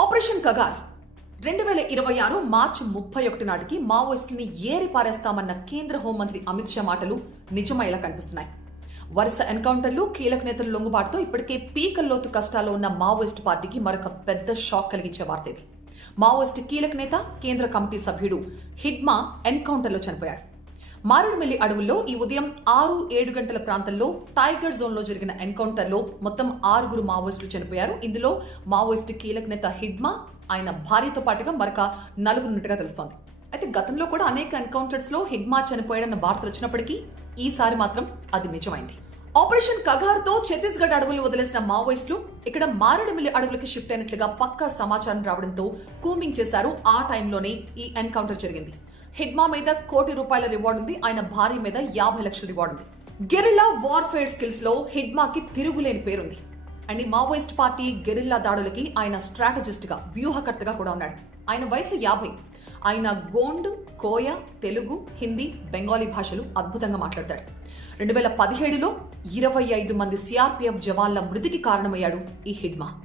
Operation Kagar. రెండు వేల ఇరవై ఆరు మార్చి ముప్పై ఒకటి నాటికి మావోయిస్టుల్ని ఏరి పారేస్తామన్న కేంద్ర హోంమంత్రి అమిత్ షా మాటలు నిజమయ్యేలా కనిపిస్తున్నాయి. వరుస ఎన్కౌంటర్లు కీలక నేతల లొంగుబాటుతో ఇప్పటికే పీకల్లోతు కష్టాల్లో ఉన్న మావోయిస్ట్ పార్టీకి మరొక పెద్ద షాక్ కలిగించే వార్త ఇది. మావోయిస్ట్ కీలక నేత కేంద్ర కమిటీ సభ్యుడు హిడ్మా ఎన్కౌంటర్లో చనిపోయాడు. మారేడుమిల్లి అడవుల్లో ఈ ఉదయం ఆరు ఏడు గంటల ప్రాంతంలో టైగర్ జోన్లో జరిగిన ఎన్కౌంటర్లో మొత్తం ఆరుగురు మావోయిస్టులు చనిపోయారు. ఇందులో మావోయిస్ట్ కీలక నేత హిడ్మా ఆయన భార్యతో పాటుగా మరొక నలుగురున్నట్టుగా తెలుస్తోంది. అయితే గతంలో కూడా అనేక ఎన్కౌంటర్స్లో హిడ్మా చనిపోయాడన్న వార్తలు వచ్చినప్పటికీ ఈసారి మాత్రం అది నిజమైంది. ఆపరేషన్ కగార్తో ఛత్తీస్గఢ్ అడవులు వదిలేసిన మావోయిస్టులు ఇక్కడ మారేడుమిల్లి అడవులకి షిఫ్ట్ అయినట్లుగా పక్కా సమాచారం రావడంతో కూమింగ్ చేశారు ఆ టైంలోనే ఈ ఎన్కౌంటర్ జరిగింది. హిడ్మా మీద కోటి రూపాయల రివార్డు ఉంది. ఆయన భార్య మీద యాభై లక్షల రివార్డు ఉంది. గెరిల్లా వార్ఫేర్ స్కిల్స్లో హిడ్మాకి తిరుగులేని పేరుంది. అండ్ ఈ మావోయిస్ట్ పార్టీ గెరిల్లా దాడులకి ఆయన స్ట్రాటజిస్ట్గా వ్యూహకర్తగా కూడా ఉన్నాడు. ఆయన వయసు యాభై. ఆయన గోండ్ కోయ తెలుగు హిందీ బెంగాలీ భాషలు అద్భుతంగా మాట్లాడతాడు. రెండు వేల పదిహేడులో ఇరవై ఐదు మంది సిఆర్పిఎఫ్ జవాన్ల మృతికి కారణమయ్యాడు ఈ హిడ్మా